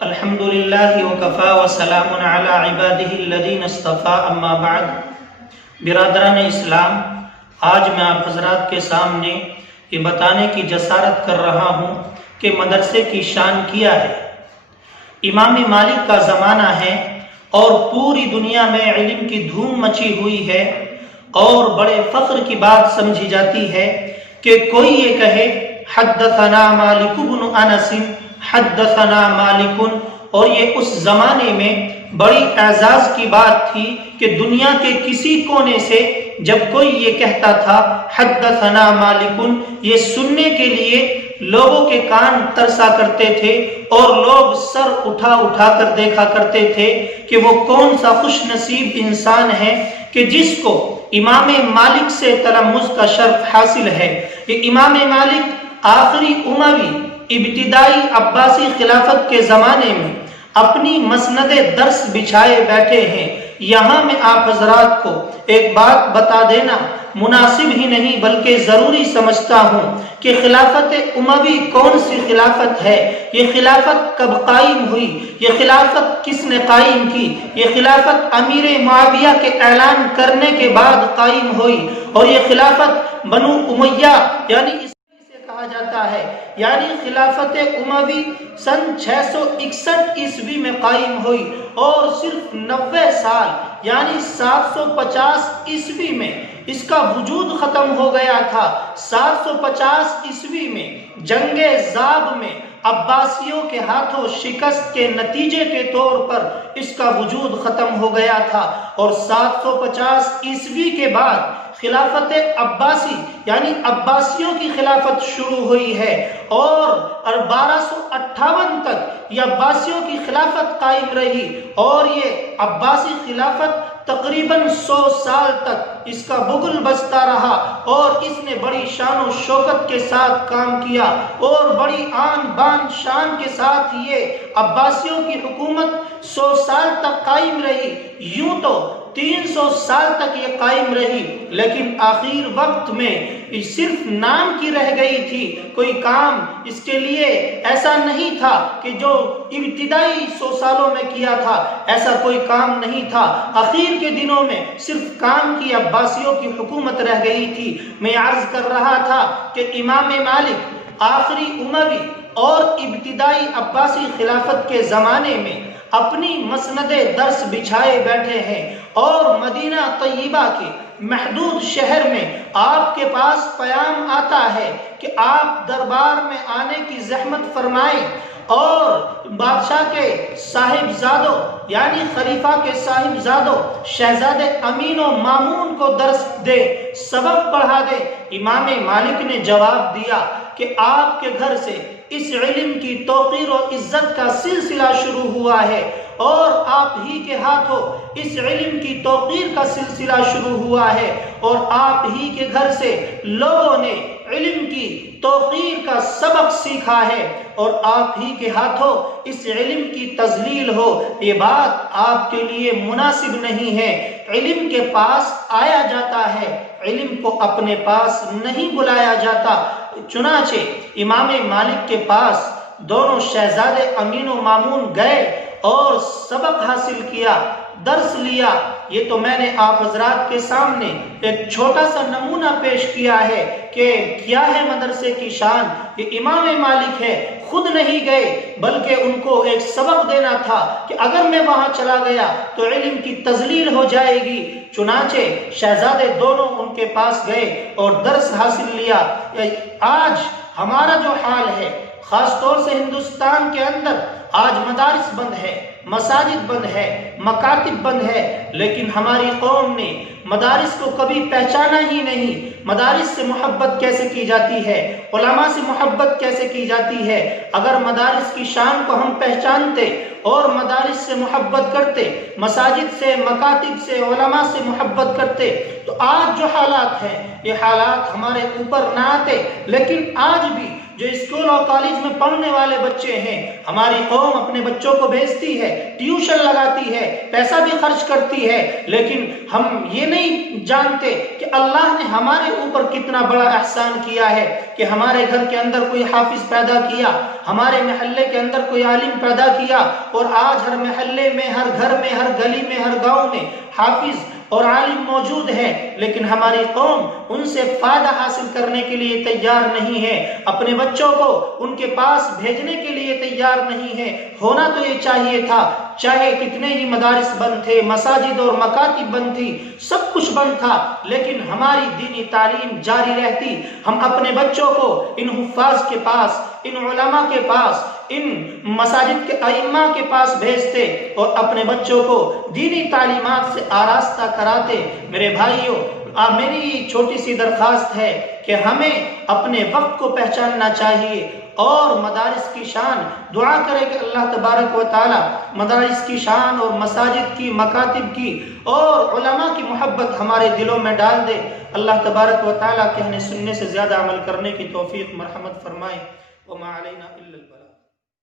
الحمد للہ وکفا وسلام علی عبادہ الذین اصطفیٰ اما بعد۔ برادران اسلام، آج میں آپ حضرات کے سامنے یہ بتانے کی جسارت کر رہا ہوں کہ مدرسے کی شان کیا ہے۔ امام مالک کا زمانہ ہے اور پوری دنیا میں علم کی دھوم مچی ہوئی ہے، اور بڑے فخر کی بات سمجھی جاتی ہے کہ کوئی یہ کہے حدثنا مالک بن انس، حدثنا مالک، اور یہ اس زمانے میں بڑی اعزاز کی بات تھی کہ دنیا کے کسی کونے سے جب کوئی یہ کہتا تھا حدثنا مالک، یہ سننے کے لیے لوگوں کے کان ترسا کرتے تھے اور لوگ سر اٹھا اٹھا کر دیکھا کرتے تھے کہ وہ کون سا خوش نصیب انسان ہے کہ جس کو امام مالک سے تلمذ کا شرف حاصل ہے۔ یہ امام مالک آخری اموی ابتدائی عباسی خلافت کے زمانے میں اپنی مسند درس بچھائے بیٹھے ہیں۔ یہاں میں آپ حضرات کو ایک بات بتا دینا مناسب ہی نہیں بلکہ ضروری سمجھتا ہوں کہ خلافت اموی کون سی خلافت ہے، یہ خلافت کب قائم ہوئی، یہ خلافت کس نے قائم کی۔ یہ خلافت امیر معاویہ کے اعلان کرنے کے بعد قائم ہوئی، اور یہ خلافت بنو امیہ یعنی کہا جاتا ہے، یعنی خلافت اموی سن 661 عیسوی میں قائم ہوئی، اور صرف 90 سال یعنی 750 عیسوی میں اس کا وجود ختم ہو گیا تھا۔ 750 عیسوی میں جنگ زاب میں عباسیوں کے ہاتھوں شکست کے نتیجے کے طور پر اس کا وجود ختم ہو گیا تھا، اور 750 عیسوی کے بعد خلافت عباسی یعنی عباسیوں کی خلافت شروع ہوئی ہے، اور 1258 تک یہ عباسیوں کی خلافت قائم رہی، اور یہ عباسی خلافت تقریباً 100 سال تک اس کا بغل بجتا رہا، اور اس نے بڑی شان و شوکت کے ساتھ کام کیا، اور بڑی آن بان شان کے ساتھ یہ عباسیوں کی حکومت 100 سال تک قائم رہی۔ یوں تو 300 سال تک یہ قائم رہی، لیکن آخر وقت میں صرف نام کی رہ گئی تھی، کوئی کام اس کے لیے ایسا نہیں تھا کہ جو ابتدائی 100 سالوں میں کیا تھا، ایسا کوئی کام نہیں تھا۔ آخر کے دنوں میں صرف کام کی عباسیوں کی حکومت رہ گئی تھی۔ میں عرض کر رہا تھا کہ امام مالک آخری اموی اور ابتدائی عباسی خلافت کے زمانے میں اپنی مسند درس بچھائے بیٹھے ہیں، اور مدینہ طیبہ کے محدود شہر میں آپ کے پاس پیام آتا ہے کہ آپ دربار میں آنے کی زحمت فرمائیں، اور بادشاہ کے صاحبزادوں یعنی خلیفہ کے صاحبزادوں شہزادے امین و مامون کو درس دے، سبق پڑھا دے۔ امام مالک نے جواب دیا کہ آپ کے گھر سے اس علم کی توقیر و عزت کا سلسلہ شروع ہوا ہے، اور آپ ہی کے ہاتھوں اس علم کی توقیر کا سلسلہ شروع ہوا ہے، اور آپ ہی کے گھر سے لوگوں نے علم کی توقیر کا سبق سیکھا ہے، اور آپ ہی کے ہاتھوں اس علم کی تذلیل ہو۔ یہ بات آپ کے لیے مناسب نہیں ہے۔ علم کے پاس آیا جاتا ہے، علم کو اپنے پاس نہیں بلایا جاتا۔ چنانچہ امام مالک کے پاس دونوں شہزادے امین و مامون گئے اور سبق حاصل کیا، درس لیا۔ یہ تو میں نے آپ حضرات کے سامنے ایک چھوٹا سا نمونہ پیش کیا ہے کہ کیا ہے مدرسے کی شان۔ یہ امام مالک ہے، خود نہیں گئے بلکہ ان کو ایک سبق دینا تھا کہ اگر میں وہاں چلا گیا تو علم کی تذلیل ہو جائے گی۔ چنانچہ شہزادے دونوں ان کے پاس گئے اور درس حاصل لیا۔ آج ہمارا جو حال ہے، خاص طور سے ہندوستان کے اندر آج مدارس بند ہے، مساجد بند ہے، مکاتب بند ہے، لیکن ہماری قوم نے مدارس کو کبھی پہچانا ہی نہیں۔ مدارس سے محبت کیسے کی جاتی ہے، علماء سے محبت کیسے کی جاتی ہے۔ اگر مدارس کی شان کو ہم پہچانتے اور مدارس سے محبت کرتے، مساجد سے، مکاتب سے، علماء سے محبت کرتے، تو آج جو حالات ہیں یہ حالات ہمارے اوپر نہ آتے۔ لیکن آج بھی جو اسکول اور کالج میں پڑھنے والے بچے ہیں، ہماری قوم اپنے بچوں کو بھیجتی ہے، ٹیوشن لگاتی ہے، پیسہ بھی خرچ کرتی ہے، لیکن ہم یہ نہیں جانتے کہ اللہ نے ہمارے اوپر کتنا بڑا احسان کیا ہے کہ ہمارے گھر کے اندر کوئی حافظ پیدا کیا، ہمارے محلے کے اندر کوئی عالم پیدا کیا، اور آج ہر محلے میں، ہر گھر میں، ہر گلی میں، ہر گاؤں میں حافظ اور عالم موجود ہیں، لیکن ہماری قوم ان سے فائدہ حاصل کرنے کے لیے تیار نہیں ہے، اپنے بچوں کو ان کے پاس بھیجنے کے لیے تیار نہیں ہے۔ ہونا تو یہ چاہیے تھا، چاہے کتنے ہی مدارس بند تھے، مساجد اور مکاتب بند تھی، سب کچھ بند تھا، لیکن ہماری دینی تعلیم جاری رہتی، ہم اپنے بچوں کو ان حفاظ کے پاس، ان علماء کے پاس، ان مساجد کے ائمہ کے پاس بھیجتے اور اپنے بچوں کو دینی تعلیمات سے آراستہ کراتے۔ میرے بھائیوں، میری چھوٹی سی درخواست ہے کہ ہمیں اپنے وقت کو پہچاننا چاہیے، اور مدارس کی شان، دعا کرے کہ اللہ تبارک و تعالی مدارس کی شان اور مساجد کی، مکاتب کی اور علماء کی محبت ہمارے دلوں میں ڈال دے۔ اللہ تبارک و تعالی کہنے سننے سے زیادہ عمل کرنے کی توفیق مرحمت فرمائے۔ وما علینا الا البلاغ۔